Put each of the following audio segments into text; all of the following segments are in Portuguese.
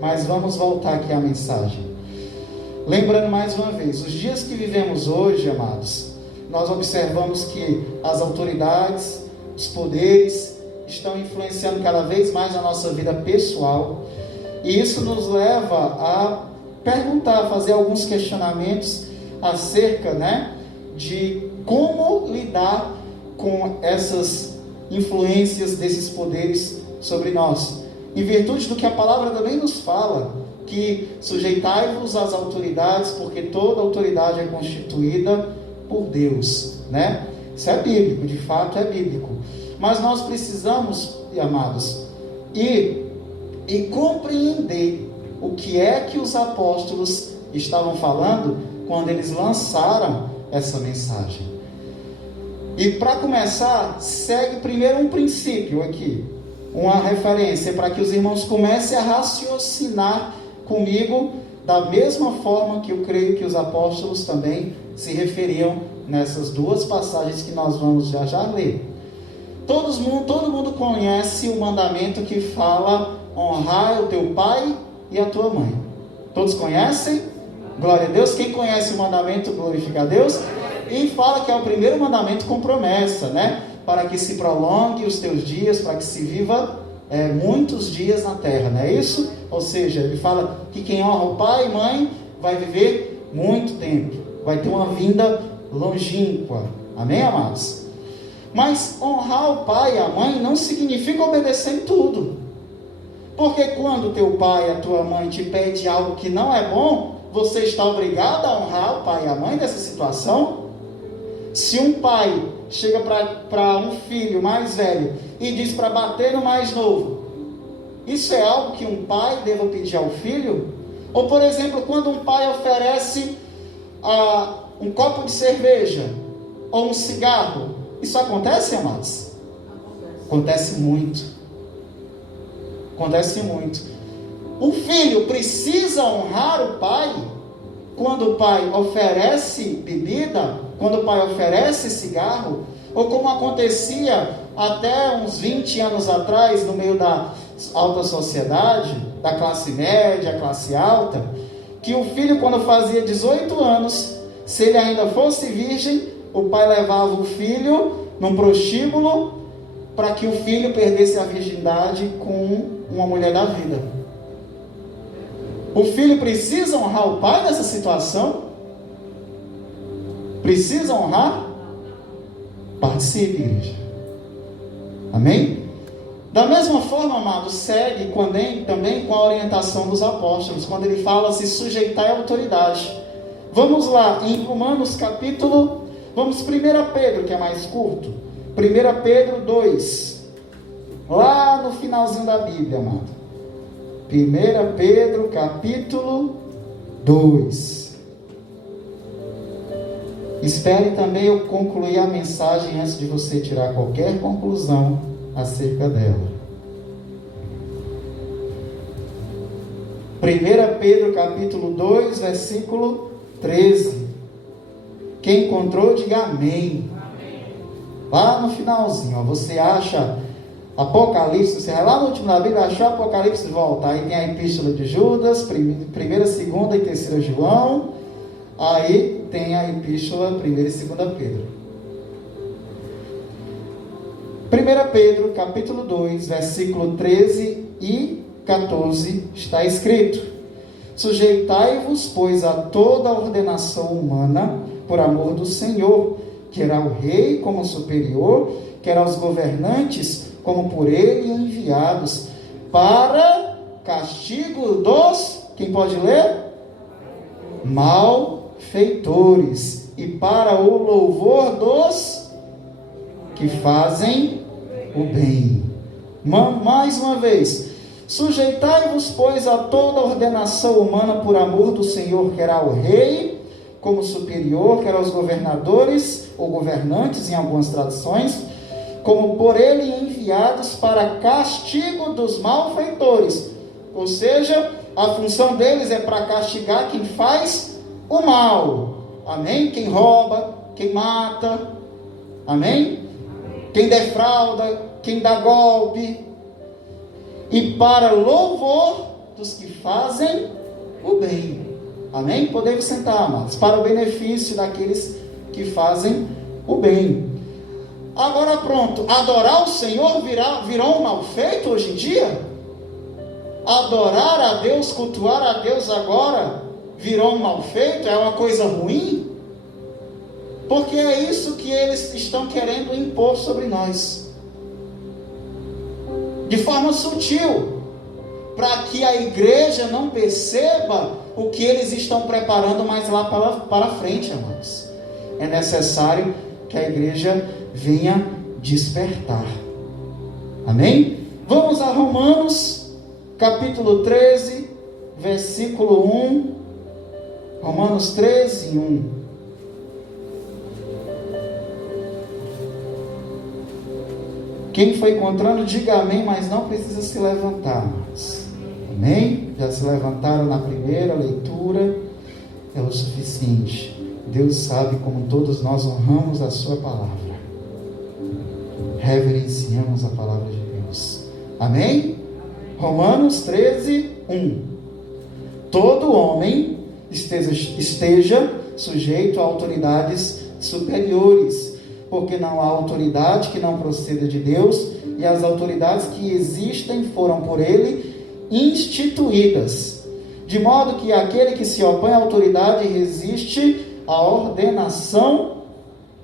Mas vamos voltar aqui à mensagem. Lembrando mais uma vez, os dias que vivemos hoje, amados, nós observamos que as autoridades, os poderes, estão influenciando cada vez mais a nossa vida pessoal. E isso nos leva a perguntar, a fazer alguns questionamentos acerca, de como lidar com essas influências desses poderes sobre nós. Em virtude do que a palavra também nos fala, que sujeitai-vos às autoridades, porque toda autoridade é constituída por Deus, Isso é bíblico, de fato é bíblico. Mas nós precisamos, amados, e compreender o que é que os apóstolos estavam falando quando eles lançaram essa mensagem. E para começar, segue primeiro um princípio aqui, uma referência, para que os irmãos comecem a raciocinar comigo da mesma forma que eu creio que os apóstolos também se referiam nessas duas passagens que nós vamos já ler. Todo mundo conhece o mandamento que fala: honrar o teu pai e a tua mãe. Todos conhecem? Glória a Deus. Quem conhece o mandamento glorifica a Deus. E fala que é o primeiro mandamento com promessa, para que se prolongue os teus dias, para que se viva muitos dias na terra, não é isso? Ou seja, ele fala que quem honra o pai e mãe vai viver muito tempo, vai ter uma vinda longínqua. Amém, amados? Mas honrar o pai e a mãe não significa obedecer em tudo. Porque quando teu pai e a tua mãe te pede algo que não é bom, você está obrigado a honrar o pai e a mãe nessa situação? Se um pai chega para um filho mais velho e diz para bater no mais novo, isso é algo que um pai deva pedir ao filho? Ou, por exemplo, quando um pai oferece um copo de cerveja ou um cigarro, isso acontece, amados? Acontece muito. Acontece muito. O filho precisa honrar o pai quando o pai oferece bebida, quando o pai oferece cigarro, ou como acontecia até uns 20 anos atrás, no meio da alta sociedade, da classe média, classe alta, que o filho, quando fazia 18 anos, se ele ainda fosse virgem, o pai levava o filho num prostíbulo para que o filho perdesse a virgindade com uma mulher da vida. O filho precisa honrar o pai nessa situação? Precisa honrar? Participe, igreja. Amém? Da mesma forma, amado, segue também com a orientação dos apóstolos, quando ele fala se sujeitar à autoridade. Vamos lá, em Romanos capítulo, vamos 1 Pedro, que é mais curto. 1 Pedro 2, lá no finalzinho da Bíblia, amado. 1 Pedro capítulo 2. Espere também eu concluir a mensagem antes de você tirar qualquer conclusão acerca dela. 1 Pedro capítulo 2, versículo 13. Quem encontrou, diga amém. Lá no finalzinho, você acha Apocalipse, você vai lá no último da Bíblia, achou Apocalipse, volta. Aí tem a Epístola de Judas, 1ª, 2ª e 3ª João. Aí tem a Epístola 1ª e 2ª Pedro. 1 Pedro, capítulo 2, versículo 13 e 14, está escrito: sujeitai-vos, pois, a toda a ordenação humana, por amor do Senhor, quer ao rei como superior, quer aos governantes como por ele enviados, para castigo dos, quem pode ler? Malfeitores, e para o louvor dos que fazem o bem. Mais uma vez, sujeitai-vos, pois, a toda a ordenação humana por amor do Senhor, quer ao rei como superior, quer aos governadores ou governantes, em algumas traduções, como por ele enviados para castigo dos malfeitores. Ou seja, a função deles é para castigar quem faz o mal. Amém? Quem rouba, quem mata. Amém? Quem defrauda, quem dá golpe. E para louvor dos que fazem o bem. Amém? Podemos sentar, amados, para o benefício daqueles que fazem o bem. Agora pronto, adorar o Senhor virou um mal feito hoje em dia? Adorar a Deus, cultuar a Deus agora virou um mal feito? É uma coisa ruim? Porque é isso que eles estão querendo impor sobre nós, de forma sutil, para que a igreja não perceba o que eles estão preparando mais lá para frente, amados. É necessário que a igreja venha despertar. Amém? Vamos a Romanos, capítulo 13, versículo 1. Romanos 13, 1. Quem foi encontrando, diga amém, mas não precisa se levantar, amados. Amém? Já se levantaram na primeira leitura, é o suficiente. Deus sabe como todos nós honramos a sua palavra, reverenciamos a palavra de Deus. Amém? Romanos 13, 1. Todo homem esteja sujeito a autoridades superiores, porque não há autoridade que não proceda de Deus, e as autoridades que existem foram por ele instituídas, de modo que aquele que se opõe à autoridade resiste à ordenação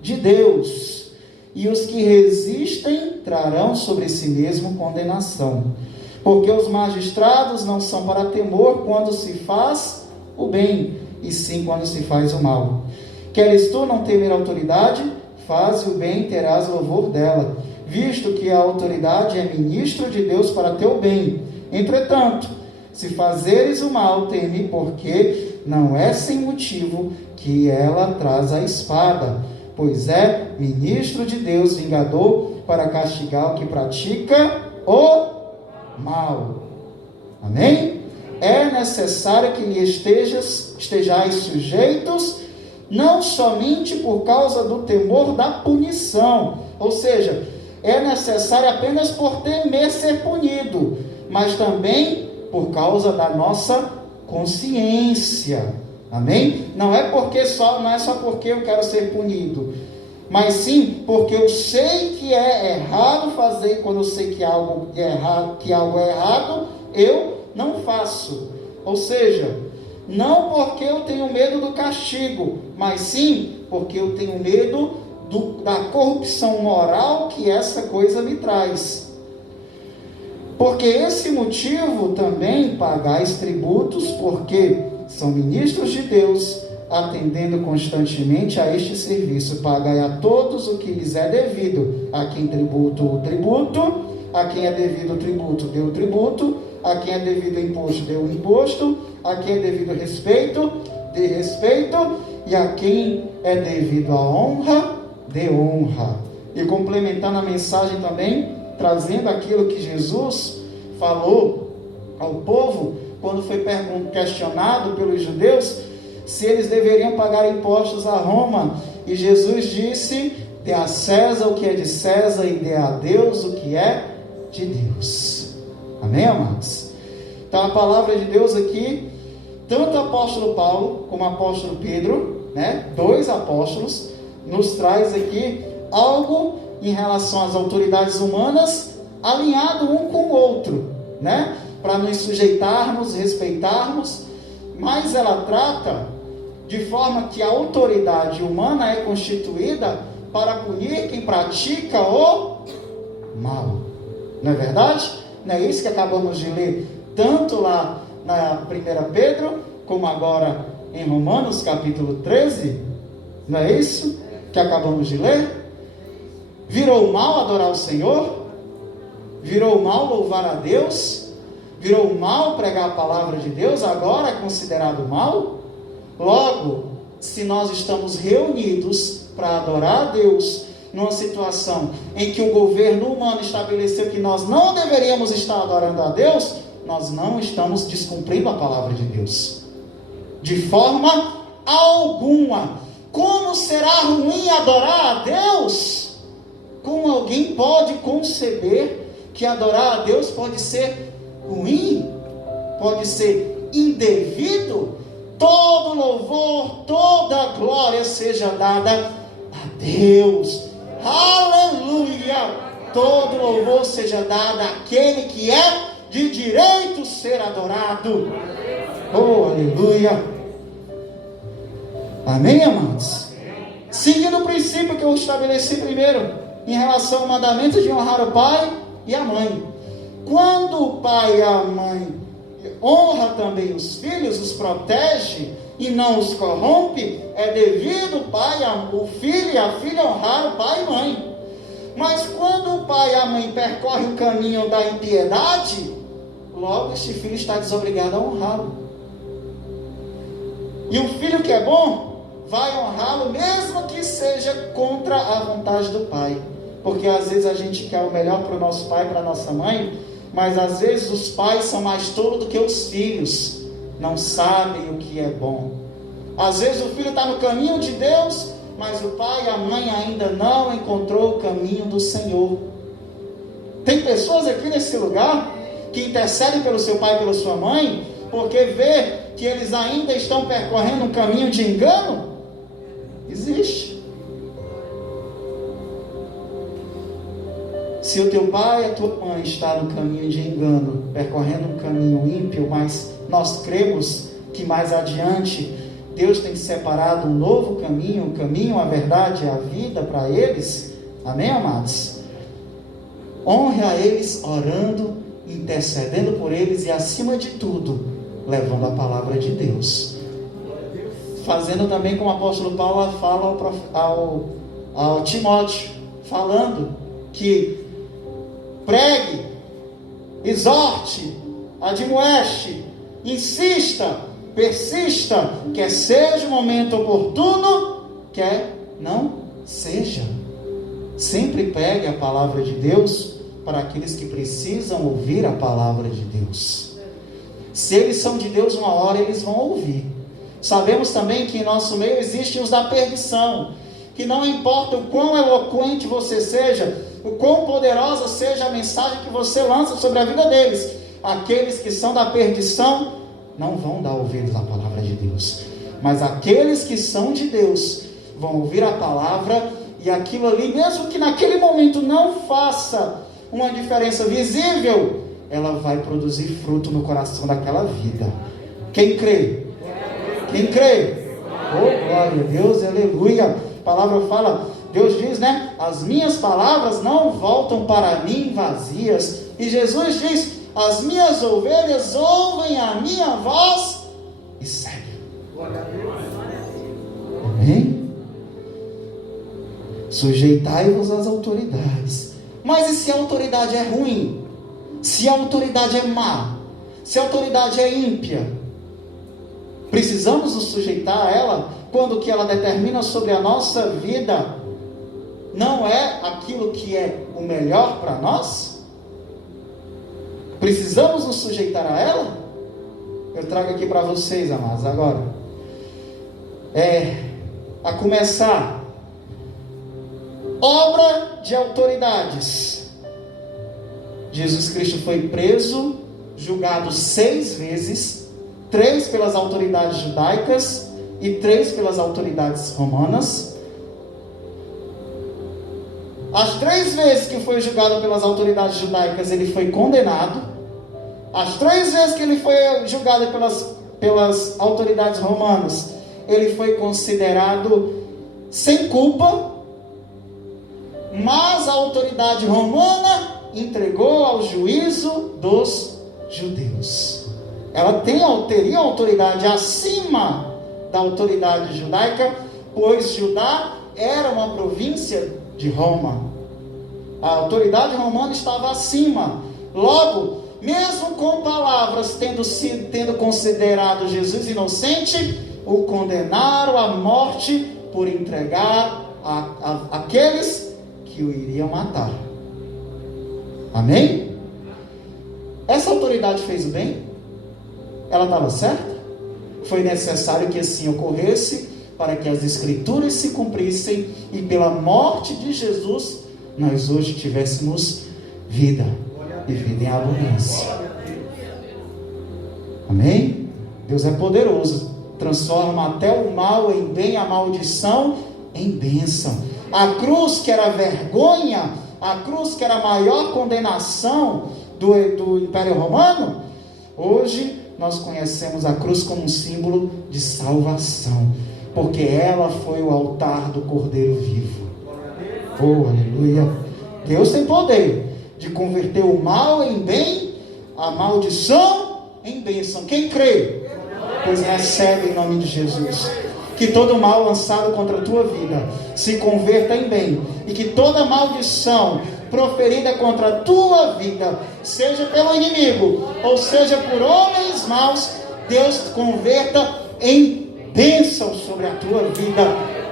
de Deus, e os que resistem trarão sobre si mesmo condenação, porque os magistrados não são para temor quando se faz o bem, e sim quando se faz o mal. Queres tu não temer a autoridade? Faze o bem, terás louvor dela, visto que a autoridade é ministro de Deus para teu bem. Entretanto, se fazeres o mal, teme, porque não é sem motivo que ela traz a espada, pois é ministro de Deus, vingador, para castigar o que pratica o mal. Amém? É necessário que lhe estejais sujeitos, não somente por causa do temor da punição, ou seja, é necessário apenas por temer ser punido, mas também por causa da nossa consciência. Amém? Não é só porque eu quero ser punido, mas sim porque eu sei que é errado fazer. Quando eu sei que algo é errado, eu não faço. Ou seja, não porque eu tenho medo do castigo, mas sim porque eu tenho medo da corrupção moral que essa coisa me traz. Porque esse motivo também pagais tributos, porque são ministros de Deus, atendendo constantemente a este serviço. Pagai a todos o que lhes é devido. A quem tributo, o tributo. A quem é devido o tributo, dê o tributo. A quem é devido o imposto, dê o imposto. A quem é devido o respeito, dê respeito. E a quem é devido a honra, dê honra. E complementando a mensagem também, trazendo aquilo que Jesus falou ao povo, quando foi questionado pelos judeus, se eles deveriam pagar impostos a Roma, e Jesus disse: dê a César o que é de César, e dê a Deus o que é de Deus. Amém, amados? Então a palavra de Deus aqui, tanto o apóstolo Paulo como o apóstolo Pedro, dois apóstolos, nos traz aqui algo em relação às autoridades humanas, alinhado um com o outro, para nos sujeitarmos, respeitarmos, mas ela trata de forma que a autoridade humana é constituída para punir quem pratica o mal. Não é verdade? Não é isso que acabamos de ler, tanto lá na 1 Pedro, como agora em Romanos capítulo 13? Não é isso que acabamos de ler? Virou mal adorar o Senhor? Virou mal louvar a Deus? Virou mal pregar a palavra de Deus? Agora é considerado mal? Logo, se nós estamos reunidos para adorar a Deus, numa situação em que o governo humano estabeleceu que nós não deveríamos estar adorando a Deus, nós não estamos descumprindo a palavra de Deus, de forma alguma. Como será ruim adorar a Deus? Como alguém pode conceber que adorar a Deus pode ser ruim? pode ser indevido, todo louvor, toda glória seja dada a Deus. Aleluia! Todo louvor seja dado àquele que é de direito ser adorado. Oh, aleluia! Amém, amados? Seguindo o princípio que eu estabeleci primeiro, em relação ao mandamento de honrar o pai e a mãe. Quando o pai e a mãe honra também os filhos, os protege e não os corrompe, é devido o filho e a filha honrar o pai e mãe. Mas quando o pai e a mãe percorrem o caminho da impiedade, logo este filho está desobrigado a honrá-lo. E o filho que é bom vai honrá-lo, mesmo que seja contra a vontade do pai. Porque às vezes a gente quer o melhor para o nosso pai, para a nossa mãe, mas às vezes os pais são mais tolos do que os filhos, não sabem o que é bom. Às vezes o filho está no caminho de Deus, mas o pai e a mãe ainda não encontrou o caminho do Senhor. Tem pessoas aqui nesse lugar que intercedem pelo seu pai e pela sua mãe, porque vê que eles ainda estão percorrendo um caminho de engano. Existe. Se o teu pai e a tua mãe estão no caminho de engano, percorrendo um caminho ímpio, mas nós cremos que mais adiante Deus tem separado um novo caminho, o caminho, a verdade, a vida para eles. Amém, amados? Honre a eles orando, intercedendo por eles e, acima de tudo, levando a palavra de Deus. Fazendo também como o apóstolo Paulo fala ao Timóteo, falando que pregue, exorte, admoeste, insista, persista, quer seja o momento oportuno, quer não seja. Sempre pregue a palavra de Deus para aqueles que precisam ouvir a palavra de Deus. Se eles são de Deus, uma hora eles vão ouvir. Sabemos também que em nosso meio existem os da perdição, que não importa o quão eloquente você seja, o quão poderosa seja a mensagem que você lança sobre a vida deles, aqueles que são da perdição não vão dar ouvidos à palavra de Deus, mas aqueles que são de Deus vão ouvir a palavra, e aquilo ali, mesmo que naquele momento não faça uma diferença visível, ela vai produzir fruto no coração daquela vida. Quem crê? Quem crê? Oh, glória a Deus, aleluia. A palavra fala, Deus diz, né? As minhas palavras não voltam para mim vazias. E Jesus diz, as minhas ovelhas ouvem a minha voz e seguem. Amém? Sujeitai-vos às autoridades. Mas e se a autoridade é ruim? Se a autoridade é má? Se a autoridade é ímpia? Precisamos nos sujeitar a ela quando o que ela determina sobre a nossa vida não é aquilo que é o melhor para nós? Precisamos nos sujeitar a ela? Eu trago aqui para vocês, amados, agora. A começar, obra de autoridades. Jesus Cristo foi preso, julgado 6 vezes, 3 pelas autoridades judaicas e 3 pelas autoridades romanas. As 3 vezes que foi julgado pelas autoridades judaicas, ele foi condenado. As 3 vezes que ele foi julgado pelas autoridades romanas, ele foi considerado sem culpa. Mas a autoridade romana entregou ao juízo dos judeus. Ela teria autoridade acima da autoridade judaica, pois Judá era uma província de Roma. A autoridade romana estava acima. Logo, mesmo com palavras tendo considerado Jesus inocente, o condenaram à morte por entregar aqueles que o iriam matar. Amém? Essa autoridade fez o bem? Ela estava certa? Foi necessário que assim ocorresse para que as escrituras se cumprissem e pela morte de Jesus nós hoje tivéssemos vida e vida em abundância. Amém? Deus é poderoso, transforma até o mal em bem, a maldição em bênção. A cruz que era vergonha, a cruz que era a maior condenação do Império Romano, hoje nós conhecemos a cruz como um símbolo de salvação, porque ela foi o altar do Cordeiro vivo. Oh, aleluia! Deus tem poder de converter o mal em bem, a maldição em bênção. Quem crê? Pois recebe em nome de Jesus. Que todo mal lançado contra a tua vida se converta em bem, e que toda maldição proferida contra a tua vida, seja pelo inimigo, ou seja por homens maus, Deus converta em bênção sobre a tua vida,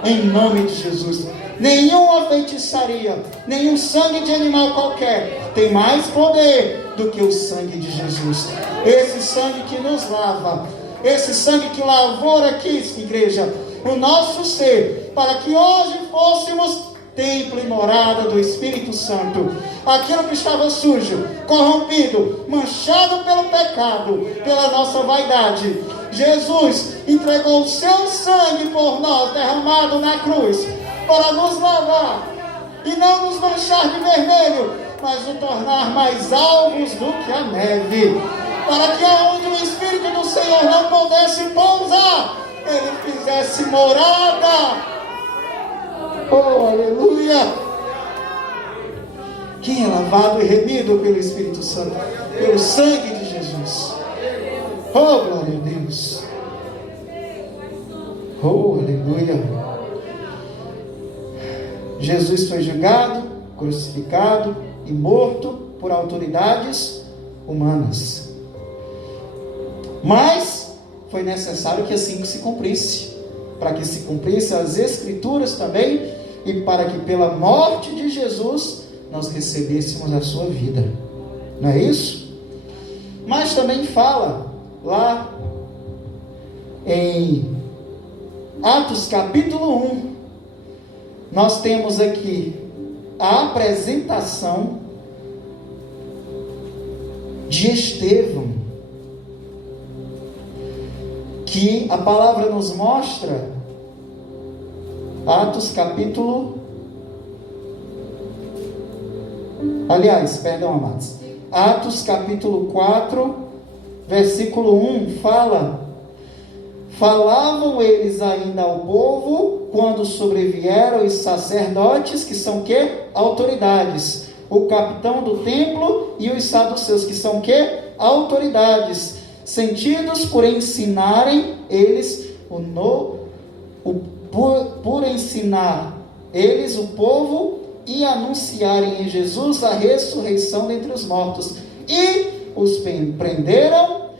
em nome de Jesus. Nenhuma feitiçaria, nenhum sangue de animal qualquer tem mais poder do que o sangue de Jesus. Esse sangue que nos lava, esse sangue que lavou aqui, igreja, o nosso ser, para que hoje fôssemos templo e morada do Espírito Santo. Aquilo que estava sujo, corrompido, manchado pelo pecado, pela nossa vaidade, Jesus entregou o seu sangue por nós, derramado na cruz, para nos lavar e não nos manchar de vermelho, mas nos tornar mais alvos do que a neve, para que onde o Espírito do Senhor não pudesse pousar, Ele fizesse morada. Oh, aleluia! Quem é lavado e remido pelo Espírito Santo, pelo sangue de Jesus? Oh, glória a Deus! Oh, aleluia! Jesus foi julgado, crucificado e morto por autoridades humanas. Mas foi necessário que assim se cumprisse, para que se cumprisse as Escrituras também, e para que pela morte de Jesus nós recebêssemos a sua vida. Não é isso? Mas também fala lá em Atos capítulo 1, nós temos aqui a apresentação de Estevão, que a palavra nos mostra. Atos capítulo, amados, Atos capítulo 4, versículo 1, falavam eles ainda ao povo, quando sobrevieram os sacerdotes, que são que? Autoridades, o capitão do templo e os saduceus, que são que? Autoridades, sentidos por ensinarem eles por ensinar eles o povo e anunciarem em Jesus a ressurreição dentre os mortos, e os prenderam,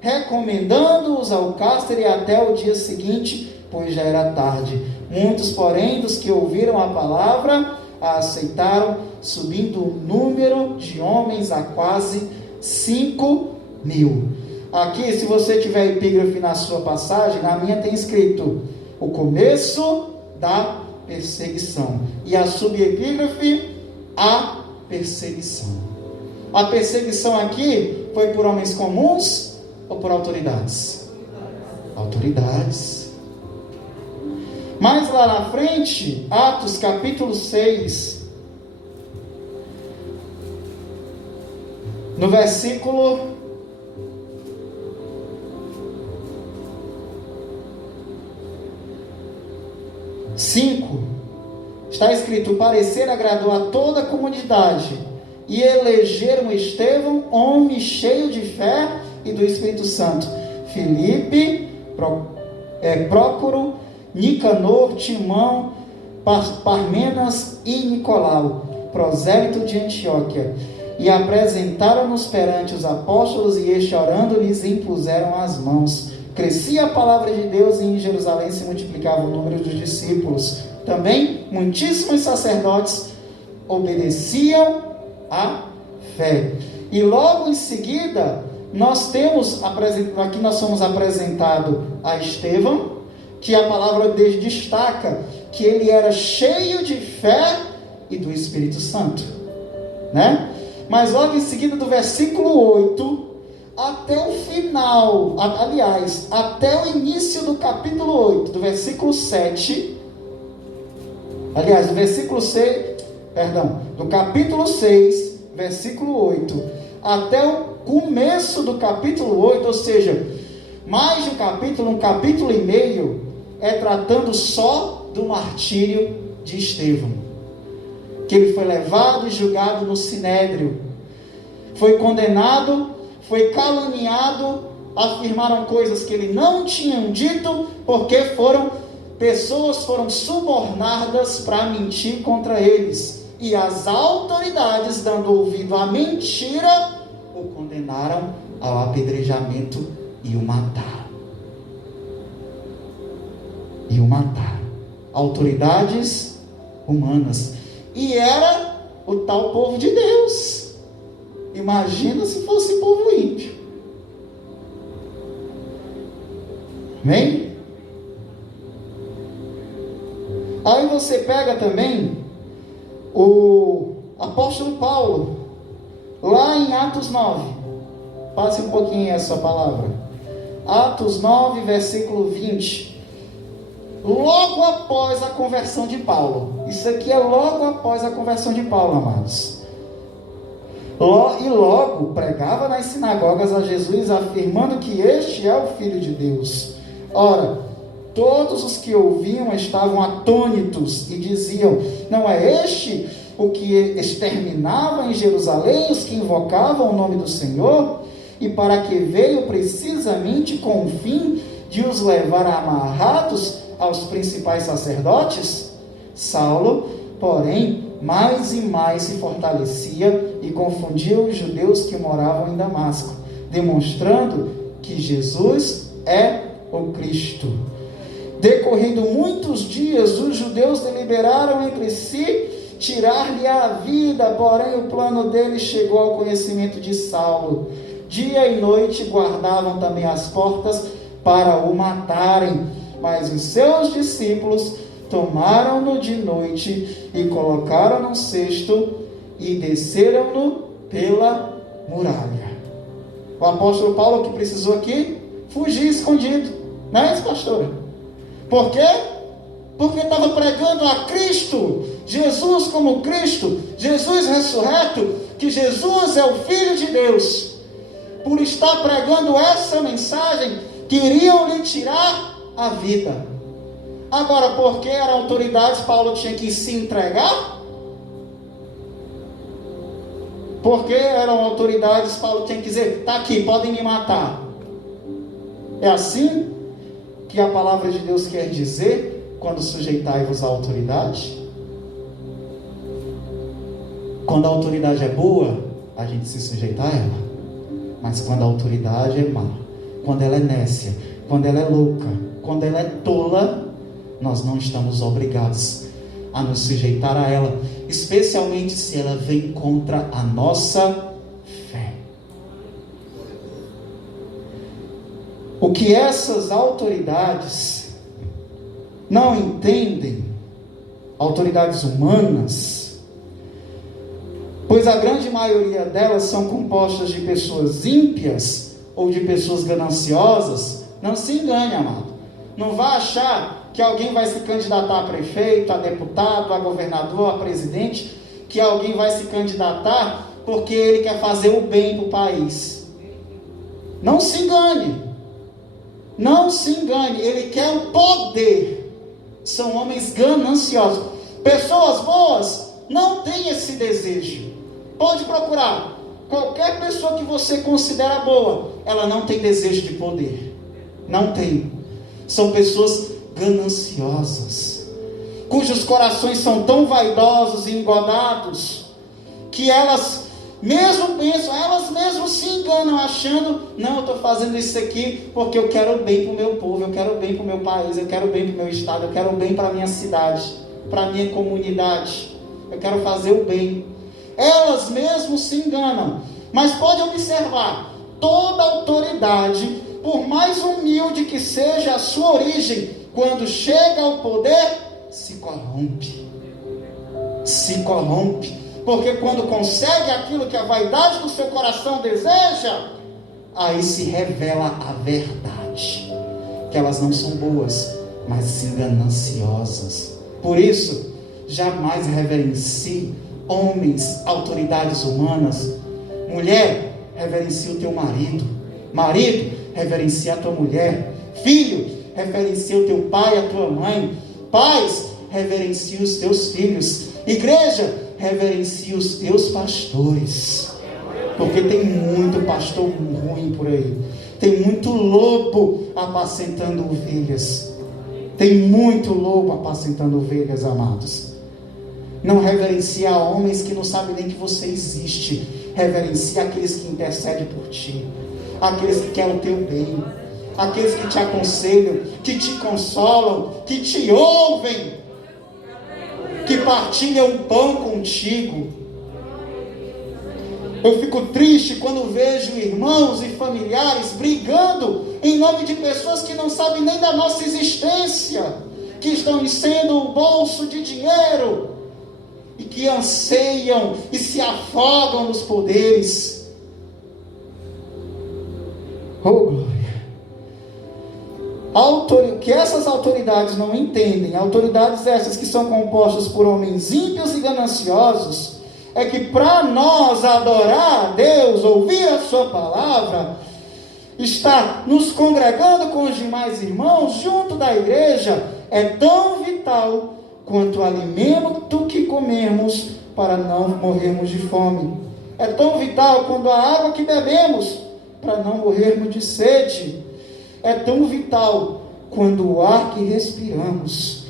recomendando-os ao cárcere até o dia seguinte, pois já era tarde. Muitos, porém, dos que ouviram a palavra, a aceitaram, subindo o número de homens a quase 5.000. Aqui, se você tiver epígrafe na sua passagem, na minha tem escrito o começo da perseguição, e a subepígrafe, a perseguição. A perseguição aqui foi por homens comuns ou por autoridades? Autoridades. Mas lá na frente, Atos capítulo 6, no versículo 5, está escrito: o parecer agradou a toda a comunidade, e elegeram Estevão, homem cheio de fé e do Espírito Santo, Filipe, Prócoro, Nicanor, Timão, Parmenas e Nicolau, prosélito de Antioquia, e apresentaram-nos perante os apóstolos, e este, orando, lhes impuseram as mãos. Crescia a palavra de Deus, e em Jerusalém se multiplicava o número dos discípulos. Também muitíssimos sacerdotes obedeciam à fé. E logo em seguida, nós temos, aqui nós somos apresentados a Estevão, que a palavra dele destaca que ele era cheio de fé e do Espírito Santo, né? Mas logo em seguida, do versículo 8 até o final, aliás, até o início do capítulo 8, do versículo 7, aliás, do capítulo 6, versículo 8, até o começo do capítulo 8, ou seja, mais de um capítulo e meio, é tratando só do martírio de Estevão, que ele foi levado e julgado no Sinédrio, foi condenado, foi caluniado, afirmaram coisas que ele não tinha dito, porque pessoas foram subornadas para mentir contra eles, e as autoridades, dando ouvido à mentira, o condenaram ao apedrejamento e o mataram. Autoridades humanas. E era o tal povo de Deus. Imagina se fosse povo ímpio. Amém? Aí você pega também o apóstolo Paulo, lá em Atos 9. Passe um pouquinho essa palavra. Atos 9, versículo 20. Logo após a conversão de Paulo. Isso aqui é logo após a conversão de Paulo, amados. E logo pregava nas sinagogas a Jesus, afirmando que este é o Filho de Deus. Ora, todos os que ouviam estavam atônitos e diziam: não é este o que exterminava em Jerusalém os que invocavam o nome do Senhor? E para que veio precisamente com o fim de os levar amarrados aos principais sacerdotes? Saulo, porém, mais e mais se fortalecia e confundia os judeus que moravam em Damasco, demonstrando que Jesus é o Cristo. Decorrendo muitos dias, os judeus deliberaram entre si tirar-lhe a vida, porém o plano deles chegou ao conhecimento de Saulo. Dia e noite guardavam também as portas para o matarem, mas os seus discípulos tomaram-no de noite e colocaram num cesto e desceram-no pela muralha. O apóstolo Paulo, que precisou aqui fugir escondido, não é isso, pastora? Por quê? Porque estava pregando a Cristo, Jesus como Cristo, Jesus ressurreto, que Jesus é o Filho de Deus. Por estar pregando essa mensagem, queriam lhe tirar a vida. Agora, porque eram autoridades, Paulo tinha que se entregar? Porque eram autoridades, Paulo tinha que dizer: está aqui, podem me matar. É assim que a palavra de Deus quer dizer quando sujeitai-vos à autoridade? Quando a autoridade é boa, a gente se sujeita a ela. Mas quando a autoridade é má, quando ela é nécia, quando ela é louca, quando ela é tola, nós não estamos obrigados a nos sujeitar a ela, especialmente se ela vem contra a nossa fé. O que essas autoridades não entendem, autoridades humanas, pois a grande maioria delas são compostas de pessoas ímpias ou de pessoas gananciosas. Não se engane, amado. Não vá achar que alguém vai se candidatar a prefeito, a deputado, a governador, a presidente, que alguém vai se candidatar porque ele quer fazer o bem para o país. Não se engane. Não se engane. Ele quer o poder. São homens gananciosos. Pessoas boas não têm esse desejo. Pode procurar. Qualquer pessoa que você considera boa, ela não tem desejo de poder. Não tem. São pessoas gananciosas, cujos corações são tão vaidosos e engodados, que elas mesmo pensam, elas mesmas se enganam, achando: não, eu estou fazendo isso aqui porque eu quero o bem para o meu povo, eu quero o bem para o meu país, eu quero o bem para o meu estado, eu quero o bem para a minha cidade, para a minha comunidade, eu quero fazer o bem. Elas mesmas se enganam. Mas pode observar, toda autoridade, por mais humilde que seja a sua origem, quando chega ao poder, se corrompe. Se corrompe. Porque quando consegue aquilo que a vaidade do seu coração deseja, aí se revela a verdade, que elas não são boas, mas sim gananciosas. Por isso, jamais reverencie homens, autoridades humanas. Mulher, reverencie o teu marido. Marido, reverencia a tua mulher. Filho, reverencia o teu pai e a tua mãe. Pais, reverencia os teus filhos. Igreja, reverencia os teus pastores. Porque tem muito pastor ruim por aí. Tem muito lobo apacentando ovelhas. Tem muito lobo apacentando ovelhas, amados. Não reverencia homens que não sabem nem que você existe. Reverencia aqueles que intercedem por ti. Aqueles que querem o teu bem. Aqueles que te aconselham, que te consolam, que te ouvem, que partilham pão contigo. Eu fico triste quando vejo irmãos e familiares brigando em nome de pessoas que não sabem nem da nossa existência, que estão enchendo o bolso de dinheiro e que anseiam e se afogam nos poderes. Oh, glória! Que essas autoridades não entendem, autoridades essas que são compostas por homens ímpios e gananciosos, é que para nós adorar a Deus, ouvir a sua palavra, estar nos congregando com os demais irmãos junto da igreja, é tão vital quanto o alimento que comemos para não morrermos de fome. É tão vital quanto a água que bebemos para não morrermos de sede. É tão vital quando o ar que respiramos,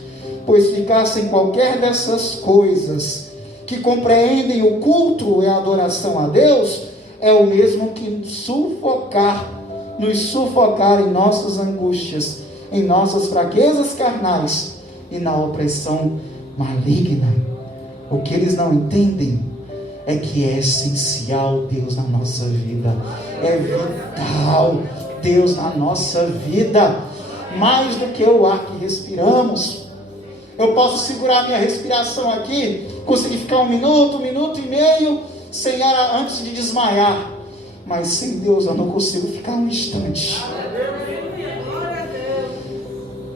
pois ficar sem qualquer dessas coisas que compreendem o culto e a adoração a Deus, é o mesmo que nos sufocar em nossas angústias, em nossas fraquezas carnais e na opressão maligna. O que eles não entendem é que é essencial Deus na nossa vida, é vital Deus na nossa vida, mais do que o ar que respiramos. Eu posso segurar minha respiração aqui, conseguir ficar um minuto e meio sem ar antes de desmaiar, mas sem Deus eu não consigo ficar um instante,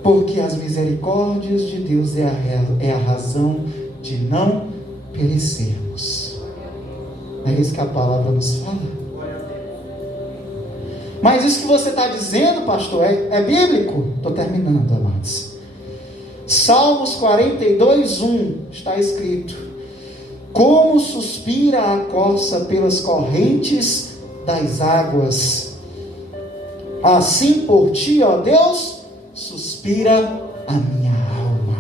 porque as misericórdias de Deus é a razão de não perecermos. Não é isso que a palavra nos fala? Mas isso que você está dizendo, pastor, é bíblico? Estou terminando, amados. Salmos 42:1 está escrito: como suspira a corça pelas correntes das águas, assim por ti, ó Deus, suspira a minha alma.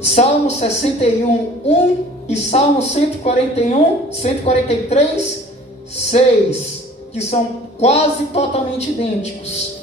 Salmo 61:1 e Salmo 143:6, que são quase totalmente idênticos.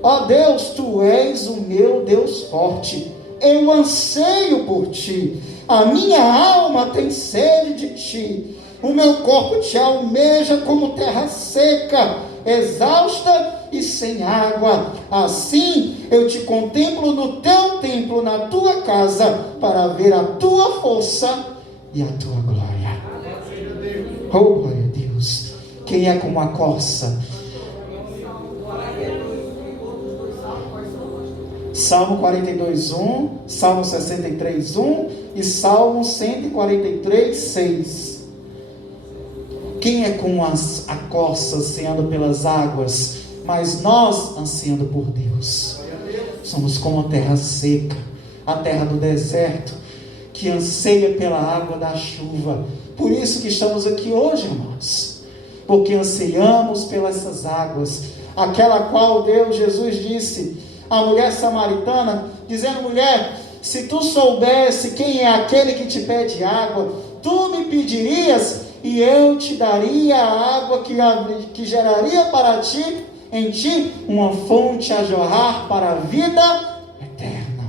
Ó Deus, tu és o meu Deus forte, eu anseio por ti, a minha alma tem sede de ti, o meu corpo te almeja como terra seca, exausta e sem água. Assim eu te contemplo no teu templo, na tua casa, para ver a tua força e a tua glória. Oh, glória a Deus! Quem é como a corça? Salmo 42:1, Salmo 63:1 e Salmo 143:6. Quem é como a corça ansiando pelas águas? Mas nós ansiando por Deus. Somos como a terra seca, a terra do deserto, que anseia pela água da chuva. Por isso que estamos aqui hoje, irmãos. Porque anseiamos pelas essas águas, aquela qual Deus, Jesus disse à mulher samaritana, dizendo: mulher, se tu soubesse quem é aquele que te pede água, tu me pedirias e eu te daria a água que geraria para ti, em ti, uma fonte a jorrar para a vida eterna.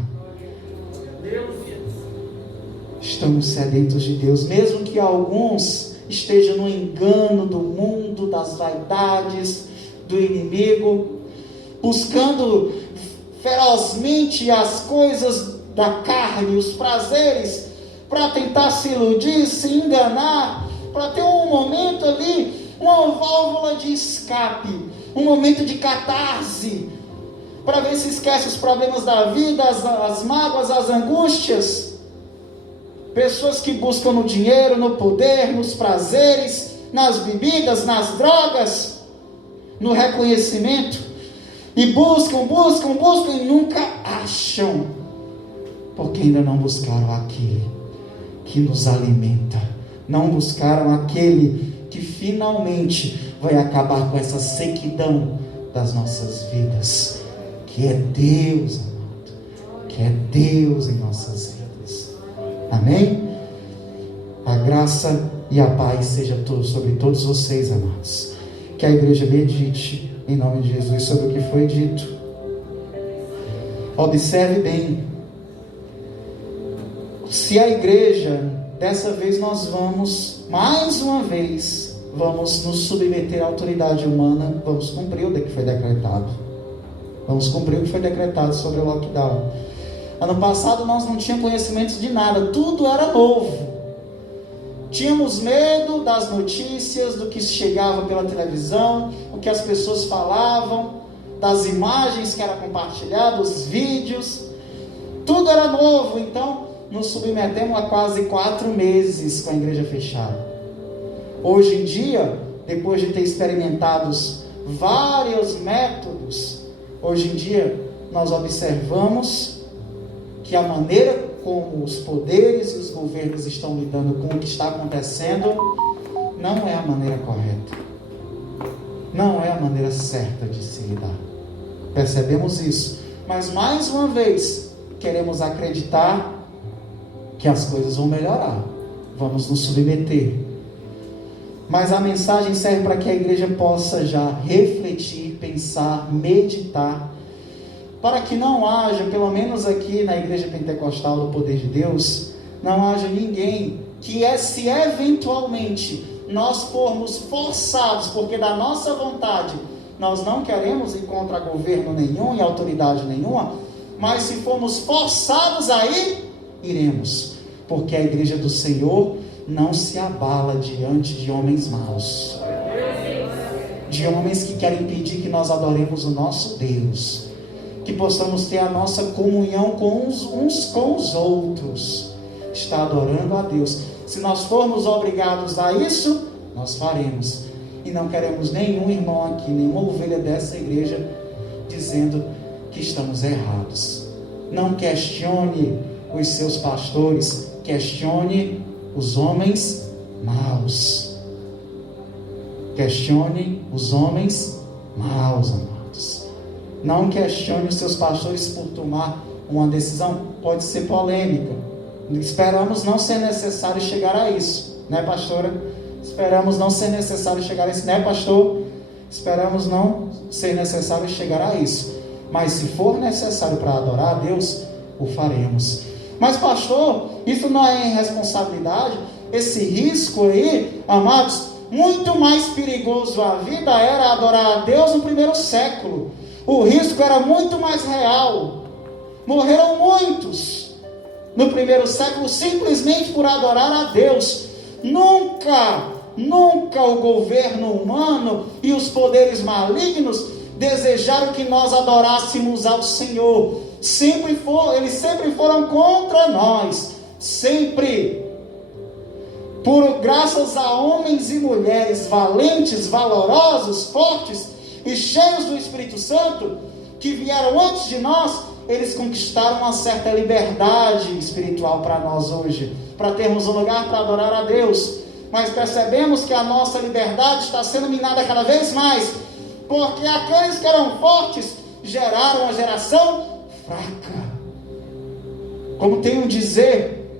Estamos sedentos de Deus, mesmo que alguns estejam no engano do mundo, das vaidades, do inimigo, buscando ferozmente as coisas da carne, os prazeres, para tentar se iludir, se enganar, para ter um momento ali uma válvula de escape, um momento de catarse, para ver se esquece os problemas da vida, as mágoas, as angústias. Pessoas que buscam no dinheiro, no poder, nos prazeres, nas bebidas, nas drogas, no reconhecimento, e buscam e nunca acham, porque ainda não buscaram aquele que nos alimenta, não buscaram aquele que finalmente vai acabar com essa sequidão das nossas vidas, que é Deus, amado, que é Deus em nossas vidas. Amém? A graça e a paz seja sobre todos vocês, amados. Que a igreja medite em nome de Jesus sobre o que foi dito. Observe bem. Se a igreja, dessa vez nós vamos, mais uma vez, vamos nos submeter à autoridade humana, vamos cumprir o que foi decretado. Vamos cumprir o que foi decretado sobre o lockdown. Ano passado nós não tínhamos conhecimento de nada, tudo era novo. Tínhamos medo das notícias, do que chegava pela televisão, o que as pessoas falavam, das imagens que eram compartilhadas, os vídeos. Tudo era novo, então nos submetemos a quase 4 meses com a igreja fechada. Hoje em dia, depois de ter experimentado vários métodos, hoje em dia nós observamos que a maneira como os poderes e os governos estão lidando com o que está acontecendo não é a maneira correta, não é a maneira certa de se lidar. Percebemos isso, mas mais uma vez queremos acreditar que as coisas vão melhorar, vamos nos submeter. Mas a mensagem serve para que a igreja possa já refletir, pensar, meditar, para que não haja, pelo menos aqui na igreja pentecostal do poder de Deus, não haja ninguém que se eventualmente nós formos forçados, porque da nossa vontade nós não queremos ir contra governo nenhum e autoridade nenhuma, mas se formos forçados a ir, iremos, porque a igreja do Senhor não se abala diante de homens maus, de homens que querem impedir que nós adoremos o nosso Deus, que possamos ter a nossa comunhão uns com os outros, está adorando a Deus. Se nós formos obrigados a isso, nós faremos, e não queremos nenhum irmão aqui, nenhuma ovelha dessa igreja dizendo que estamos errados. Não questione os seus pastores, questione os homens maus, questione os homens maus, amados. Não questione os seus pastores por tomar uma decisão, pode ser polêmica. Esperamos não ser necessário chegar a isso, né, pastora? Esperamos não ser necessário chegar a isso, né, pastor? Esperamos não ser necessário chegar a isso. Mas se for necessário para adorar a Deus, o faremos. Mas pastor, isso não é irresponsabilidade? Esse risco aí, amados, muito mais perigoso a vida era adorar a Deus no primeiro século. O risco era muito mais real. Morreram muitos no primeiro século simplesmente por adorar a Deus. Nunca o governo humano e os poderes malignos desejaram que nós adorássemos ao Senhor. Eles sempre foram contra nós. Sempre. Graças a homens e mulheres valentes, valorosos, fortes e cheios do Espírito Santo, que vieram antes de nós, eles conquistaram uma certa liberdade espiritual para nós hoje, para termos um lugar para adorar a Deus. Mas percebemos que a nossa liberdade está sendo minada cada vez mais, porque aqueles que eram fortes geraram uma geração fraca. Como tem um dizer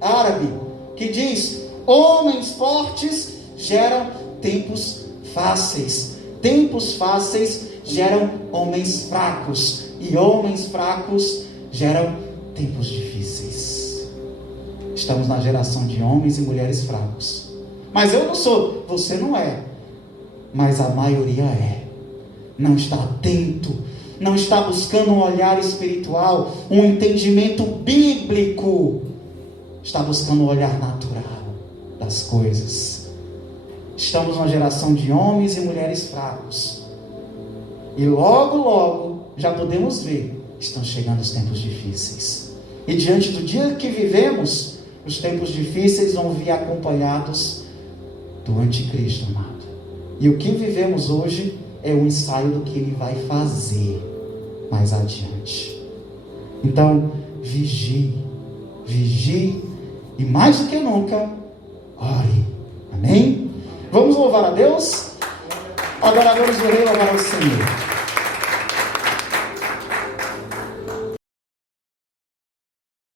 árabe que diz: homens fortes geram tempos fáceis, tempos fáceis geram homens fracos, e homens fracos geram tempos difíceis. Estamos na geração de homens e mulheres fracos. Mas eu não sou, você não é, mas a maioria é. Não está atento, não está buscando um olhar espiritual, um entendimento bíblico, está buscando um olhar natural das coisas, Estamos numa geração de homens e mulheres fracos. E logo, logo, já podemos ver, estão chegando os tempos difíceis. E diante do dia que vivemos, os tempos difíceis vão vir acompanhados do anticristo, amado. E o que vivemos hoje é um ensaio do que ele vai fazer mais adiante. Então, vigie, e mais do que nunca, ore. Amém? Vamos louvar a Deus? Adoradores do Rei, louvar ao Senhor.